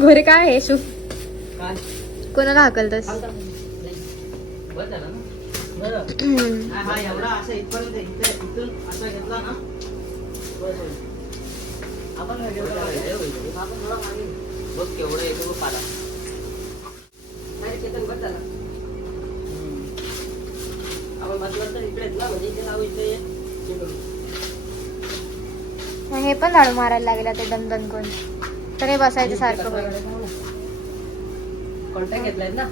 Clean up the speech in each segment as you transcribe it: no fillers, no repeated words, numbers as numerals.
गोरे काय आहे शू काय कोणाला हाकलतस? बस झालं ना बरं. हा एवढा असं इथपर्यंत इथून असा घेतला ना बस होईल. आपण काय घेऊन आपण थोडा मागे बघ केवढं येतो बघ पाला. नाही चेतन बस झाला. आपण बसलं तर इकडेच ना म्हणजे इथे लावू इथे हे पण झाडू मारायला लागला ते दन कोण तर हे बसायचं सारखं बघ. कॉन्टॅक्ट घेतलाय ना.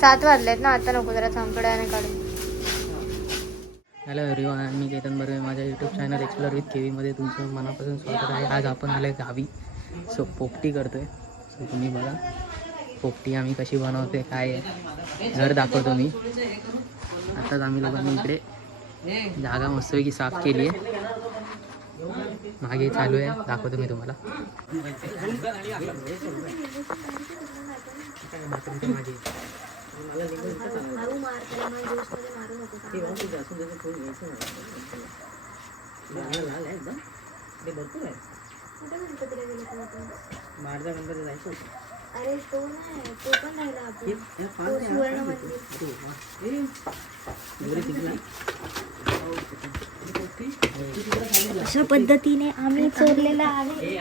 7 वाजलेत ना आता नको जरा थांबड्याने काढून. हॅलो एव्हरीवन, मी केतन बर्वे. माझ्या यूट्यूब चॅनल एक्सप्लोर विथ केवीमध्ये तुमचं मनापासून स्वागत आहे. आज आपण आलो आहे गावी. सो पोपटी करतो आहे. सो तुम्ही बघा पोपटी आम्ही कशी बनवते, काय आहे घर दाखवतो मी. आताच आम्ही लोकांनी इकडे जागा मस्तपैकी साफ केली आहे. मागे चालू आहे, दाखवतो मी तुम्हाला. अरे तो नाही, तो पण राहिला आपण. तो सुवर्ण मंदिर. अशा पद्धतीने आम्ही चोरलेला आहे.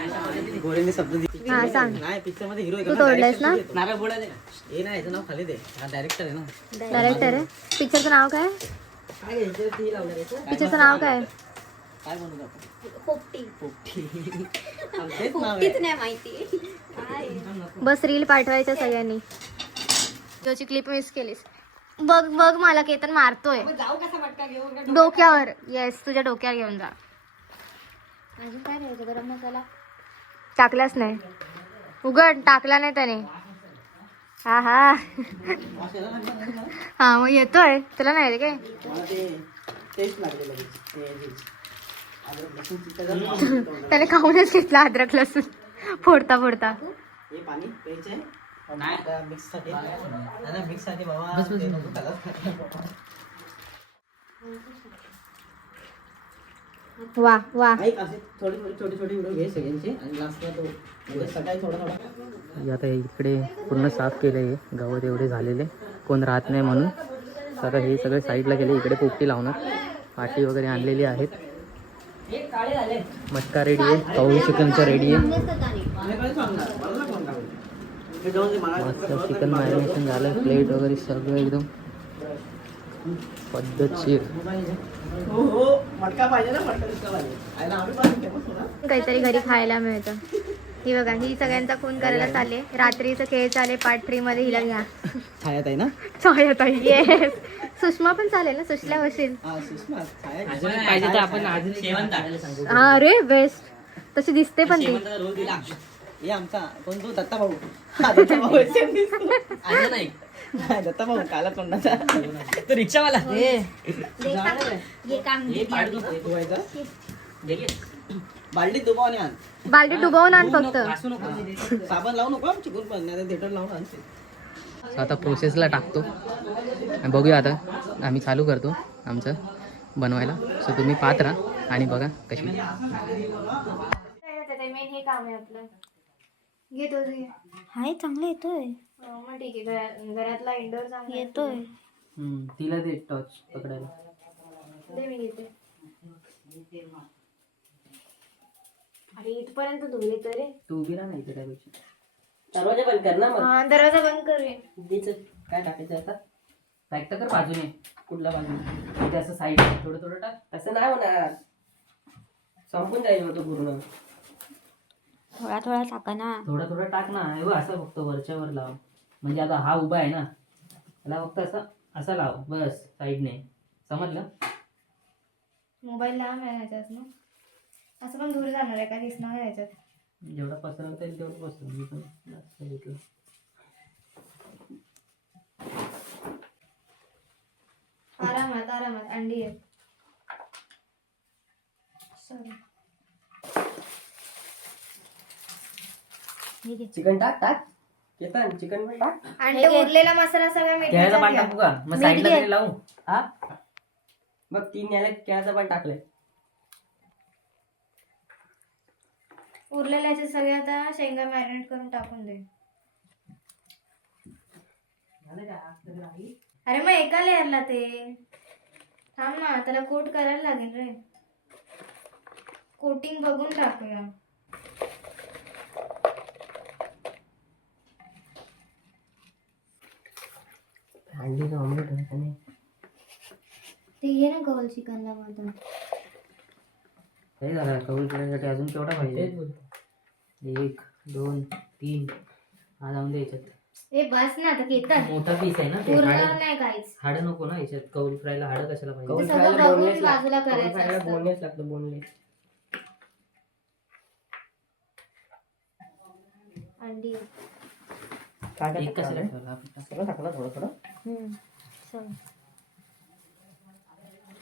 हा सांग. पिक्चर मध्ये हिरो तू तोडलायस ना? नारळ फोडा दे. हे नाही याचं नाव खाली दे. हा डायरेक्टर आहे ना. डायरेक्टर आहे. पिक्चरचं नाव काय? काय घ्यायचं ती लावणार पिक्चरचं नाव काय? काय बनवू आपण? पोपटी. पोपटी. तेच नाव आहे. नाही माहिती. बस रील पाठवायच्या सगळ्यांनी. तुझी क्लिप मिस केलीस. बघ बघ मला केतन मारतोय डोक्यावर. येस तुझ्या डोक्यावर घेऊन जा. अजून काय द्यायचं? गरम मसाला टाकलाच नाही. उघड टाकला नाही त्याने. हा हा हा मग येतोय तुला नाही काय? तेच लागले त्याने खाऊनच घेतला अद्रक लसूण फोडता फोडता. हे पाणी प्यायचंय नाही मिक्स साठी. नाही मिक्स साठी बाबा. वा वा. एक असे थोडी छोटी छोटी व्हिडिओ घे सगळ्यांची आणि लास्टला तो सकाळी थोडा थोडा. आता इकडे पूर्ण साफ केलं आहे. गवत एवढे झालेले, कोण राहत नाही म्हणून. तर आता हे सगळे साईडला गेले. इकडे पोपटी लावणार. पाटी वगैरे आणलेली आहेत. मटका रेडी आहे. कवळी चिकनचं रेडी आहे. मस्त चिकन मॅरिनेशन झालं. प्लेट वगैरे सगळं एकदम पद्धतशीर. काहीतरी घरी खायला मिळतं. ही बघा ही सगळ्यांचा खून करायला चालले. रात्रीचं खेळ चाले पार्ट 3 मध्ये. हिला घ्या. छायात आहे ना. छायात आहे. येस. सुषमा पण चालेल ना. सुशल्या बसेल. पाहिजे तर आपण अजून. हा रे बेस्ट. तशी दिसते पण ती. हे आमचा कोण तो दत्ता भाऊ. दत्ता भाऊ नाही दत्ता भाऊ काला तोंडाचा तो रिक्षावाला. बाल्डीत डुबावून आण. बालडी डुबवून आण फक्त. साबण लावू नको चिकून पण नाही थिएटर लावून आण. आता प्रोसेसला टाकतो. बघूया आता आम्ही चालू करतो आमचं बनवायला. सो तुम्ही पाहत राहा आणि बघा कशी. मेन हे काम आहे आपलं. घेतो हाय चांगला येतोय. मग ठीक आहे. घरातला इंडोर चांगला येतोय. तिला दे टॉर्च पकडायला. दे मी घेते. अरे इथपर्यंत धूर येतो रे. तू उभी राहा नाही त्यापेक्षा. दरवाजा बंद कर ना मग. हा दरवाजा बंद करूया. काय टाकायचं आता? बॅग तर कर बाजूने. कुठल्या बाजूला? इथे असं साईड थोडं थोडं टाक. असं नाही होणार. संपून जाईल मग तो पूर्ण. थोडा थोडा टाका ना. थोडं थोडं टाक ना. एवढं असं फक्त वरच्या वर लाव. म्हणजे आता हा उभा आहे ना, त्याला फक्त असं असं लाव बस साईडने. समजलं? मोबाईल लांब आहे ह्याच्यात ना. असं पण दूर जाणार आहे का? दिसणार आहे ह्याच्यात. जेवढा पसरवता येईल तेवढं पसरव. मी पण जास्त घेतलं. आरामात आरामात. अंडी आहेत. चिकन टाक केतन. चिकन पण टाक. आणि ते उरलेला मसाला सगळा केळ्याचं पान मीठ टाकू का? मग साईडला तरी लावू. हा बघ 3 याला केळाचं पण टाकलंय. उरलेल्या सगळ्या आता शेंगा मॅरिनेट करून टाकून दे. अरे मग एका लेअरला ते थांब ना, त्याला कोट करायला लागेल रे. कोटिंग बघून टाकूया. अंडीचं ऑमलेट व्हायचं नाही. ते घे ना कवल चिकनला माझं. काही झालं कबूल करण्यासाठी अजून केवढा पाहिजे? 1 2 3 हा जाऊन दे याच्यात. ए बस ना आता केतन, मोठा पीस आहे ना ते. पुरणार नाही काहीच. हाडं नको ना याच्यात. कौल फ्रायला हाडं कशाला ते पाहिजे? सगळं बघून बाजूला करायचं असतं. बोनलेस लागतं, बोनलेस. अंडी एक कशाला ठेवला? सगळं टाकलं थोडं थोडं.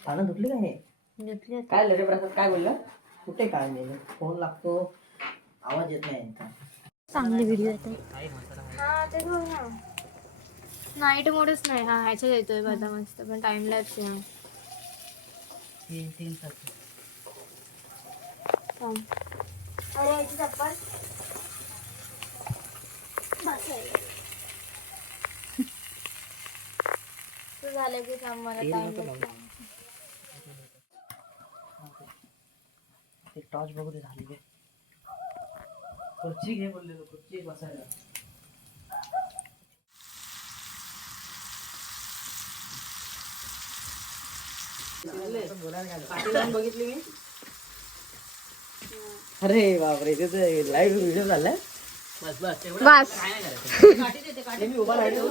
पानं धुतली का हे? घेतली काय लढे प्रसाद काय बोलला? कुठे काय नाही, फोन लागतो, आवाज येत नाही यांचा. चांगले व्हिडिओ येतात. हा ते बघ ना, नाईट मोडच नाही. हा ह्याच्यात येतोय बघा मस्त, पण टाइम लॅप्स आहे. 3 तास. अरे याची चप्पल झालं की थांब, मला टाइम. ते टॉर्च बघू दे. झाली ते. खुर्ची घे बोललेलो, खुर्ची बसायला. बघितली मी. अरे बापरे, ते तर लाईव्ह व्हिडिओ झालाय. बस बस बस. मी उभा राहिलो.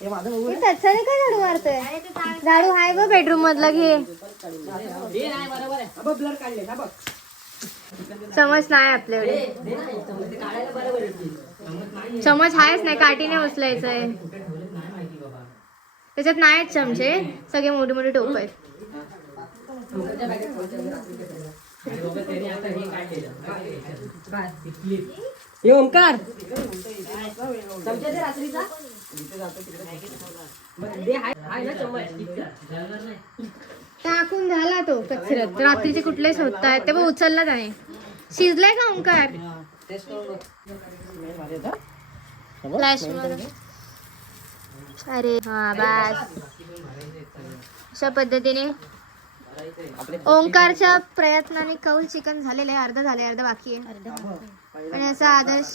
हे माझं बघू. त्याच्याने काय झाडू मारतोय? झाडू आहे बघ बेडरूम मधला, घे. ब्लर काढले ना बघ. चमच नाही आपल्याकडे. चमच आहेच नाही, काठीने उचलायचं आहे. त्याच्यात नाही आहेत चमचे, सगळे मोठे मोठे टोप आहेत. ओंकार टाकून झाला तो कचऱ्यात. रात्रीचे कुठले शोधतायत ते पण उचलला त्याने. शिजलाय का ओंकार? फ्लॅश मध्ये. अरे हा बस. अशा पद्धतीने ओंकारच्या प्रयत्नाने कौल चिकन झालेलं आहे. अर्ध झालंय, अर्ध बाकी आहे. आणि असा आदर्श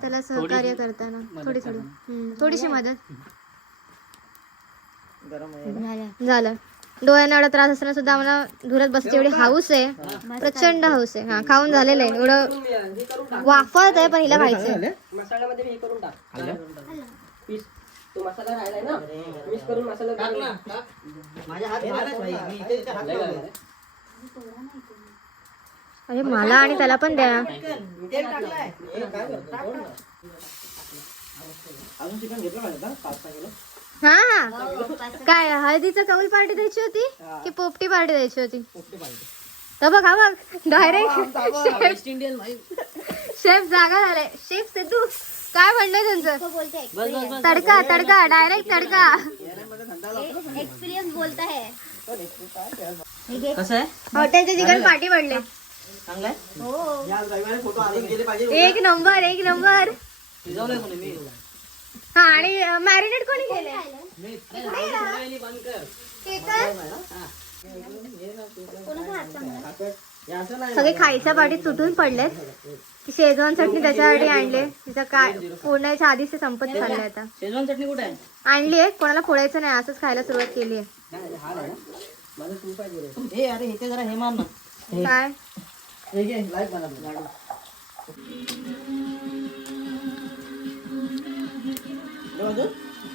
त्याला सहकार्य करताना थोडी थोडीशी मदत झालं. डोळ्यांना एवढा त्रास असताना सुद्धा आम्हाला धुरत बसायची एवढी हाऊस आहे, प्रचंड हाऊस आहे. हा खाऊन झालेलं आहे. एवढं वाफळत आहे, पण हिला खायचं. मसाल्यामध्ये हे करून टाक. पीस तो मसाला राहिलाय ना, मिक्स करून मसाला टाक ना. माझ्या हात मारत भाई, मी इथे हात लावलाय. अरे मला आणि त्याला पण द्या. तेल टाकलाय. हे काय करतो? अजून चिकन घेतलं पाहिजे का? 5-6 किलो. हा हा. काय हळदीचं कौल पार्टी द्यायची होती की पोपटी पार्टी द्यायची होती? तर बघ, हा बघ डायरेक्ट इंडियन शेफ जागा झाले. शेफ सिद्धू काय म्हणणं तुमचं? तडका तडका, डायरेक्ट तडका. एक्सपिरियन्स बोलता है. कसं आहे? हॉटेलचे चिकन पार्टी पडले. चांगलं आहे? फोटो आले गेले पाहिजे. एक नंबर, एक नंबर. शिजवलंय कोणी? मी. हा, आणि मॅरिनेट कोणी केले? सगळे खायच्या पाठीत तुटून पडलेत. शेजवान चटणी त्याच्यासाठी आणले. तिचं काय फोडण्याच्या आधीच ते संपत चालले. आता शेजवान चटणी कुठे आहे? आणली आहे. कोणाला फोडायचं नाही, असंच खायला सुरुवात केली आहे. अरे इथे जरा हे मार ना. काय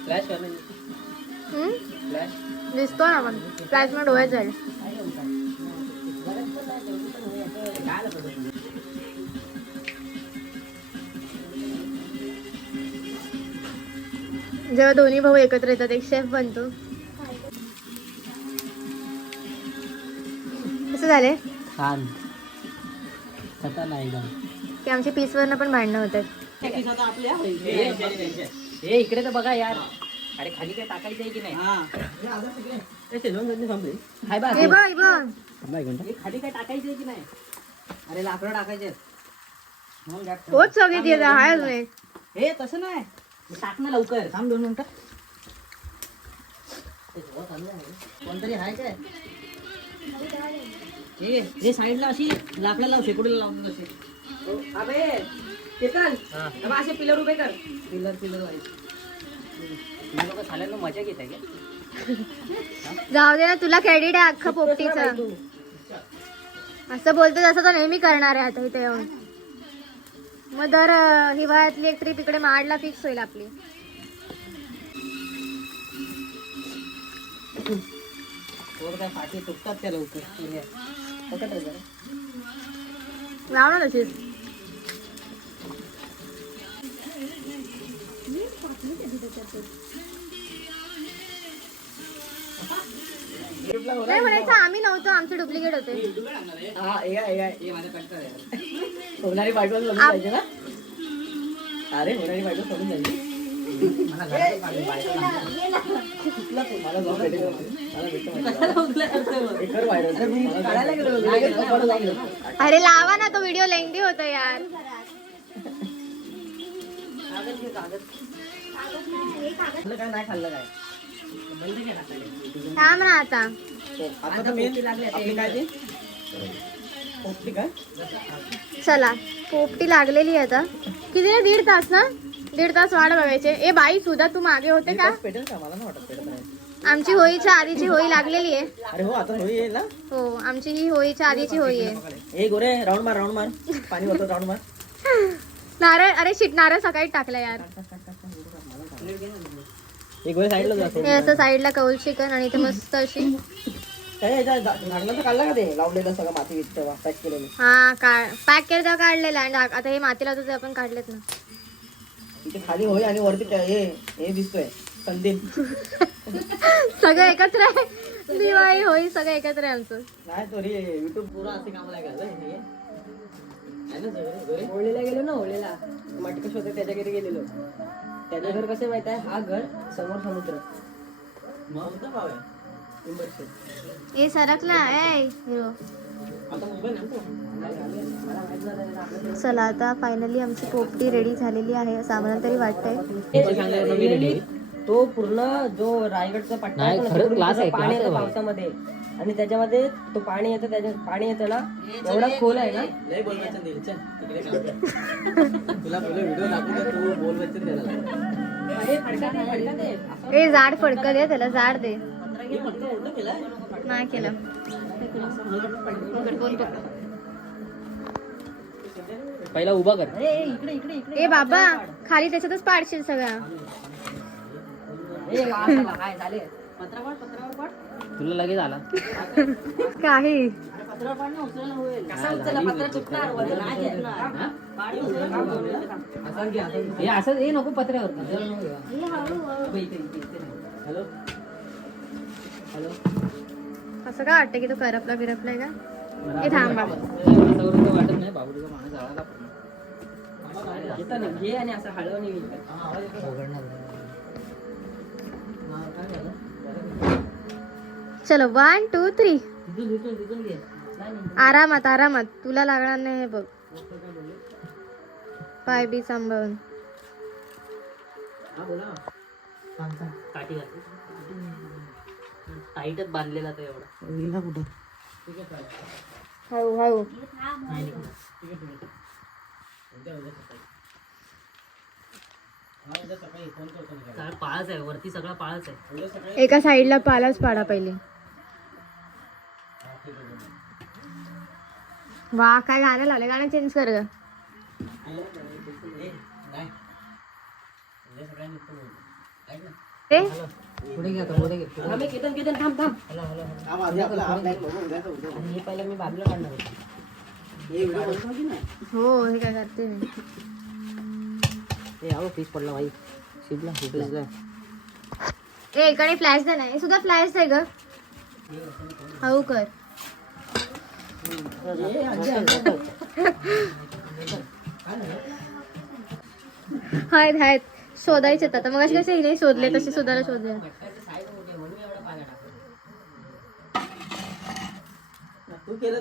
फ्लॅश करणे. फ्लॅश दिसतो ना, पण फ्लॅश मध्ये डोळ्यात जाईल. जेव्हा दोन्ही भाऊ एकत्र येतात, एक शेफ बनतो. कसं झाले? छान. नाही की आमची पीसवरनं पण भांडणं होतात. हे इकडे तर बघा यार. अरे खाली काय टाकायचं आहे की नाही? हे बघ, हे बघ. खाली काय टाकायचं आहे की नाही? अरे लाकडं टाकायचे. तोच सगळी देत आहे अजून एक. हे तसं नाही. टाक ना लवकर, थांब 2 मिनिटं. कोणतरी आहे काय? हे साईडला अशी लाकडं लाव, शेकडीला लावून असे. अबे केतन, बाबा असे पिलर उभे कर. पिलर व्हायचे. तुम्ही लोक खाल्यानं मजा घेत आहे का? जाऊ दे ना, तुला क्रेडिट आहे अख्खा पोपटीचं. असं बोलतो तसं तर नेहमी करणार आहे आता इथे येऊन. मग दर हिवाळ्यातली एक ट्रिप इकडे महाडला फिक्स होईल आपली. थोडं काय फाटी तुटतात त्या लवकर. लाव ना तशीच. नाही म्हणायचं आम्ही नव्हतो, आमचे डुप्लिकेट होते. होणारी बायको सोडून जायचे ना. अरे होणारी बायको सोडून जायची. अरे लावा ना, तो व्हिडिओ लेंदी होतो यार. काय नाही खाल्लं काय थांब ना आता. आता मेन आपली काय ते पोपटी काय. चला पोपटी लागलेली आहे आता. किती आहे? 1.5 तास ना. 1.5 तास वाट बघायचे. ए बाई सुद्धा तू मागे होते का? पेटेल का? मला नाही वाटत पेटत आहे. आमची होळीच्या आधीची होळी लागलेली आहे. अरे हो, आता होळी येईल ना. हो, आमची ही होळीच्या आधीची होळी आहे. ए गोरे, राऊंड मार पाणी होतं, राऊंड मार. नारळ, अरे शिट, नारळ सकाळी टाकला यार. एक गोरे साईडला जा. हे असं साईडला कौल चिकन आणि इथे मस्त अशी झाकणाचं काढलं का ते लावलेलं सगळं माती पॅक केलेलं. हा पॅक केलं तेव्हा काढलेलं. आणि आता हे मातीला तुझे आपण काढलेत ना. इथे खाली होळी आणि वरती हे दिसतोय कंदील. सगळं एकत्र आहे. दिवाळी होळी सगळं एकत्र आहे आमचं. नाही तो रे युट्यूब पुरा असे कामाला गेलं. होळीला गेलो ना, होळीला मटकश होते त्याच्या घरी गेलेलो. त्याचं घर कसं माहित आहे? हा घर समोर समुद्र. हे सरकला ए हिरो. चला आता फायनली आमची पोपटी रेडी झालेली आहे असं आम्हाला तरी वाटतंय. तो पूर्ण जो रायगडचा पट्टा आहे ना, पाणी येतं पावसामध्ये आणि त्याच्यामध्ये तो पाणी येतं, पाणी येतं ना एवढा खोल आहे ना. तुला व्हिडिओ दाखवतो, तू बोल. ए जाड फडकं दे त्याला, जाड दे. नाही केलं. पहिला उभा कर. ए बाबा खाली त्याच्यातच पाडशील सगळा. तुला लगेच आला काही असं हे नको पत्र्यावर. हॅलो असं काय वाटतं की तो करपला बिरपलाय का? हे थांबा. वाटत नाही बाबूचा माणूस जाळाला पण घे आणि असं हळवणी. चलो 1 2 3. आरामात आरामात, तुला लागणार नाही हे बघ. पाय बी सांभाळून. टाईटच बांधलेला तर एवढा कुठे. हळू हळू. पाळच आहे वरती, सगळा पाळच आहे. एका साईडला पालाच पाडा पहिले. वा काय गाणं लावलं, गाणं चेंज कर ग. ते पुढे घे आता, पुढे घे. केतन थांब थांब. पहिला मी बाजूला काढणार हो. हे काय करते मी. पीस पडला भाई. शिजला. ए इकडे फ्लॅश दे ना. हे सुद्धा फ्लॅश आहे ग. हळू कर. आहेत शोधायचे आता. मग कसे हिने शोधले तसे शोधायला शोधले. तू केलं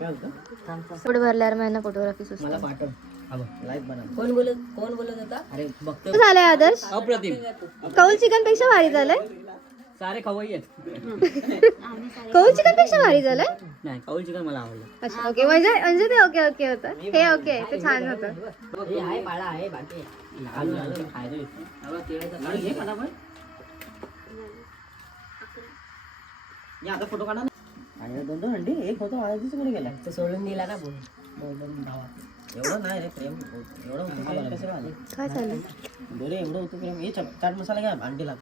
काय होतं पुढे भरल्यावर महिना फोटोग्राफी सुचते. मला पाठव लाईव्ह बनव. कोण बोलत होता? अरे बघतो झालंय आदर्श. अप्रतिम कौल चिकन पेक्षा भारी झालंय. सारे खवई आहेत. कौल चिकन पेक्षा भारी झालंय. नाही कौल चिकन मला आवडलं. अच्छा ओके म्हणजे ते ओके ओके होतं. हे ओके ते छान होतं. आहे पाळा आहे बाकी आता फोटो काढा ना. दोन हंडी एक फोटो हळदीच कडे गेला. तो सोडून दिला ना बोल. एवढं नाही रे प्रेम एवढं होतं कसं काय चाललं. बरे एवढं होतं प्रेम हे चाट मसाला घ्या अंडी लागतो.